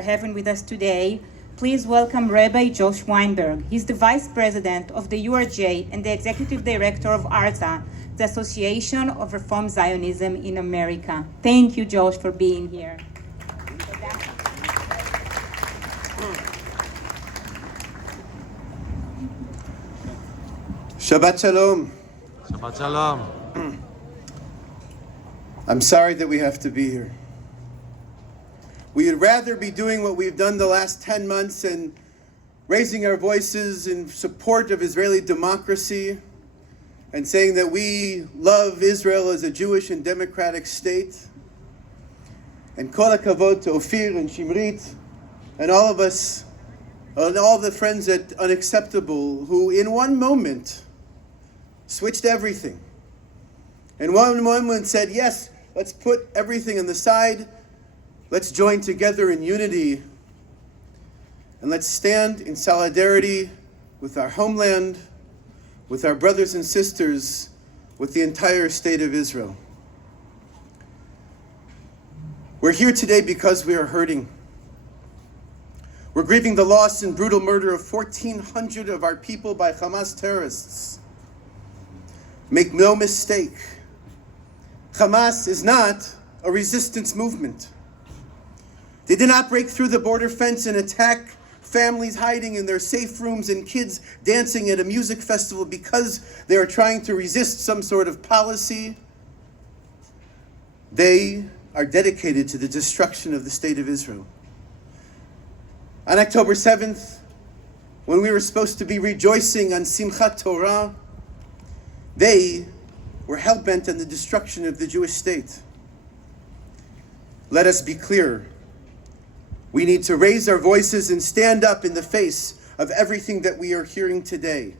Having with us today, please welcome Rabbi Josh Weinberg. He's the Vice President of the URJ and the Executive Director of Alto, the Association of Reform Zionism in America. Thank you, Josh, for being here. Shabbat Shalom. Shabbat Shalom. I'm sorry that we have to be here. We would rather be doing what we've done the last 10 months and raising our voices in support of Israeli democracy and saying that we love Israel as a Jewish and democratic state. And kol hakavod to Ophir and Shimrit and all of us, and all the friends at Unacceptable who in one moment switched everything. In one moment said, yes, let's put everything on the side. Let's join together in unity. And let's stand in solidarity with our homeland, with our brothers and sisters, with the entire state of Israel. We're here today because we are hurting. We're grieving the loss and brutal murder of 1,400 of our people by Hamas terrorists. Make no mistake, Hamas is not a resistance movement. They did not break through the border fence and attack families hiding in their safe rooms and kids dancing at a music festival because they are trying to resist some sort of policy. They are dedicated to the destruction of the state of Israel. On October 7th, when we were supposed to be rejoicing on Simchat Torah, they were hell-bent on the destruction of the Jewish state. Let us be clear. We need to raise our voices and stand up in the face of everything that we are hearing today.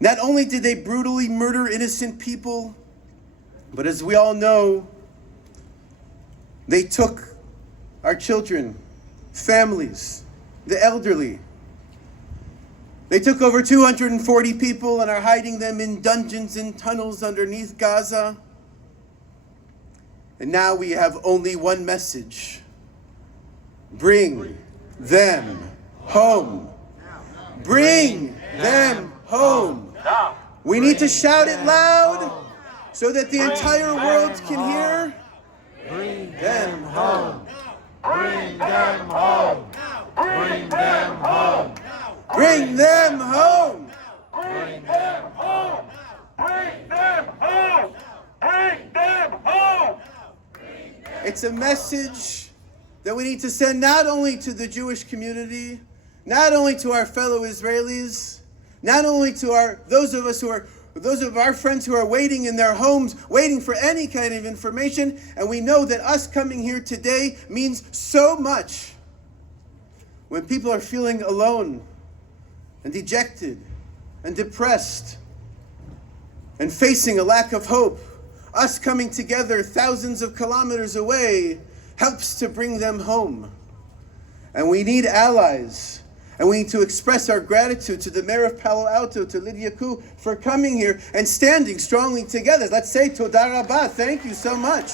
Not only did they brutally murder innocent people, but as we all know, they took our children, families, the elderly. They took over 240 people and are hiding them in dungeons and tunnels underneath Gaza. And now we have only one message. Bring them home. Bring them home. We need to shout it loud so that the entire world can hear. Bring them home. Bring them home. Bring them home. Bring them home. Bring them home. Bring them home. Bring them home. It's a message that we need to send not only to the Jewish community, not only to our fellow Israelis, not only to those of our friends who are waiting in their homes, waiting for any kind of information, and we know that us coming here today means so much. When people are feeling alone and dejected and depressed and facing a lack of hope, us coming together thousands of kilometers away helps to bring them home. And we need allies. And we need to express our gratitude to the mayor of Palo Alto, to Lydia Ku, for coming here and standing strongly together. Let's say Toda Rabba. Thank you so much.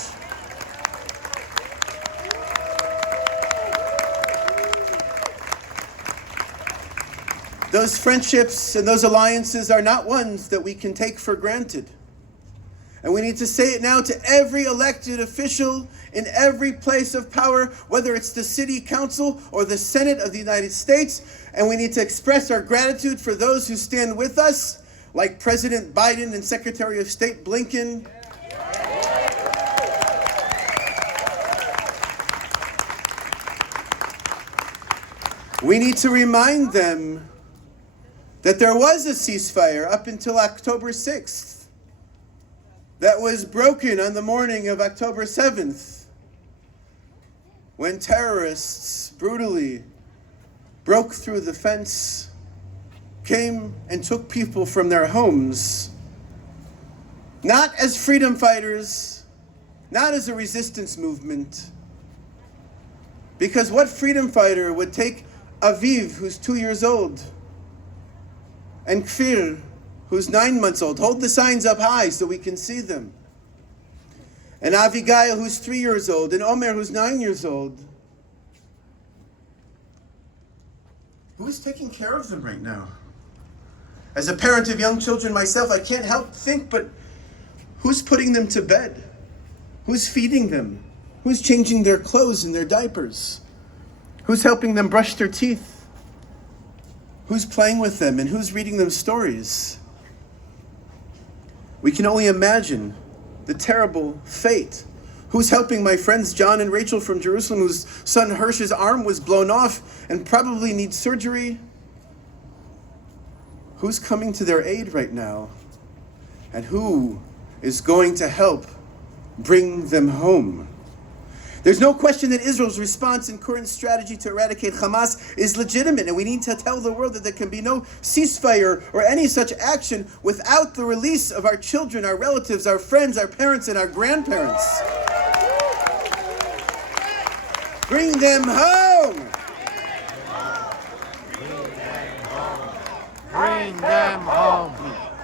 Those friendships and those alliances are not ones that we can take for granted. And we need to say it now to every elected official in every place of power, whether it's the city council or the Senate of the United States. And we need to express our gratitude for those who stand with us, like President Biden and Secretary of State Blinken. We need to remind them that there was a ceasefire up until October 6th that was broken on the morning of October 7th when terrorists brutally broke through the fence, came and took people from their homes, not as freedom fighters, not as a resistance movement. Because what freedom fighter would take Aviv, who's 2 years old, and Kfir, who's 9 months old? Hold the signs up high so we can see them. and Avigail, who's 3 years old, and Omer, who's 9 years old. Who is taking care of them right now? As a parent of young children myself, I can't help think, but who's putting them to bed? Who's feeding them? Who's changing their clothes and their diapers? Who's helping them brush their teeth? Who's playing with them and who's reading them stories? We can only imagine the terrible fate. Who's helping my friends John and Rachel from Jerusalem, whose son Hirsch's arm was blown off and probably needs surgery? Who's coming to their aid right now? And who is going to help bring them home? There's no question that Israel's response and current strategy to eradicate Hamas is legitimate, and we need to tell the world that there can be no ceasefire or any such action without the release of our children, our relatives, our friends, our parents, and our grandparents. Bring them home! Bring them home.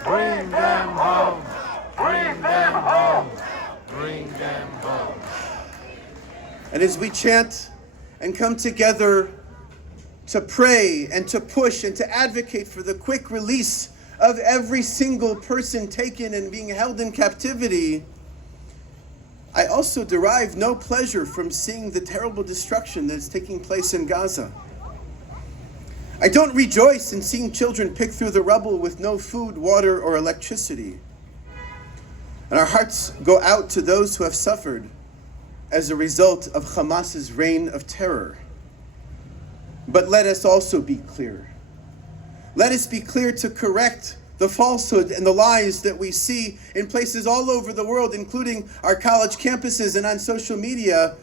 Bring them home. Bring them home. Bring them home. And as we chant and come together to pray and to push and to advocate for the quick release of every single person taken and being held in captivity, I also derive no pleasure from seeing the terrible destruction that is taking place in Gaza. I don't rejoice in seeing children pick through the rubble with no food, water, or electricity. And our hearts go out to those who have suffered as a result of Hamas's reign of terror. But let us also be clear. Let us be clear to correct the falsehood and the lies that we see in places all over the world, including our college campuses and on social media.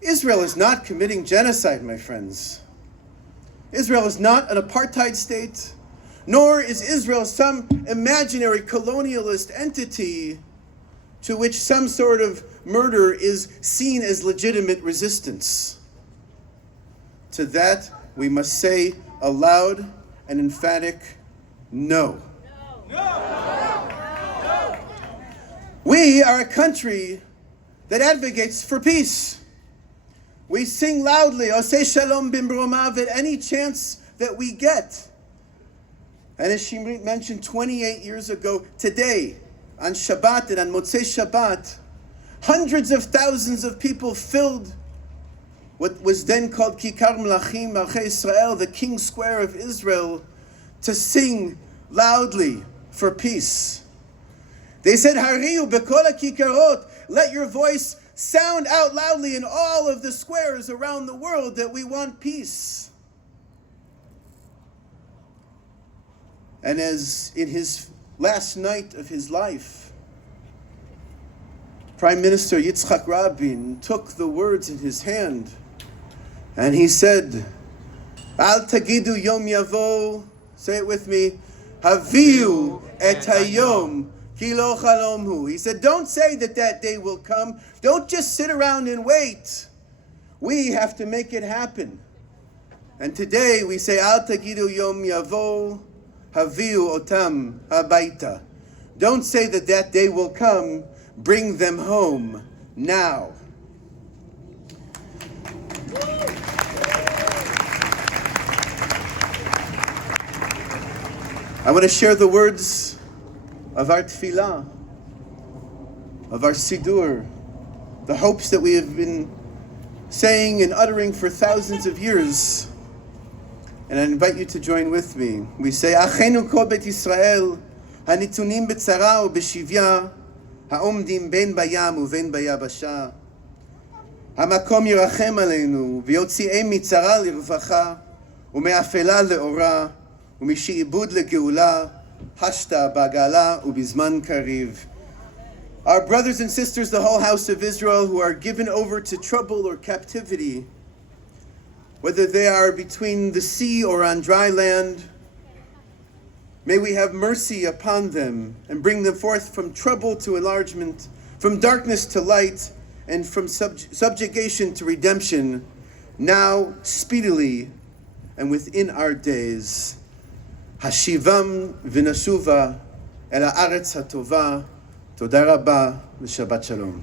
Israel is not committing genocide, my friends. Israel is not an apartheid state, nor is Israel some imaginary colonialist entity to which some sort of murder is seen as legitimate resistance. To that, we must say a loud and emphatic no. We are a country that advocates for peace. We sing loudly, Oseh Shalom Bimromav, at any chance that we get. And as she mentioned 28 years ago, today, on Shabbat and on Motzei Shabbat, hundreds of thousands of people filled what was then called Kikar Melachim Malchei Israel, the King's Square of Israel, to sing loudly for peace. They said, Hariu B'kol HaKikarot, let your voice sound out loudly in all of the squares around the world that we want peace. And as in his last night of his life, Prime Minister Yitzhak Rabin took the words in his hand and he said, Al tagidu yom yavo, say it with me, Haviu et hayom ki lo chalom hu. He said, don't say that that day will come. Don't just sit around and wait. We have to make it happen. And today we say, Al tagidu yom yavo, Haviu otam habaita. Don't say that that day will come. Bring them home now. I want to share the words of our tefillah, of our siddur, the hopes that we have been saying and uttering for thousands of years. And I invite you to join with me. We say, Achenu kol bet Yisrael, hanitunim betzara ubeshivya, העומדים בין בים ובין ביבשה. המקום ירחם עלינו ויוציאם מצרה לרווחה ומאפלה לאורה ומשעבוד לגאולה השתה בעגלה ובזמן קריב. Our brothers and sisters, the whole house of Israel, who are given over to trouble or captivity, whether they are between the sea or on dry land, may we have mercy upon them and bring them forth from trouble to enlargement, from darkness to light, and from subjugation to redemption, now, speedily, and within our days. Hashivam v'nashuva el haaretz hatova. Toda rabba v'Shabbat shalom.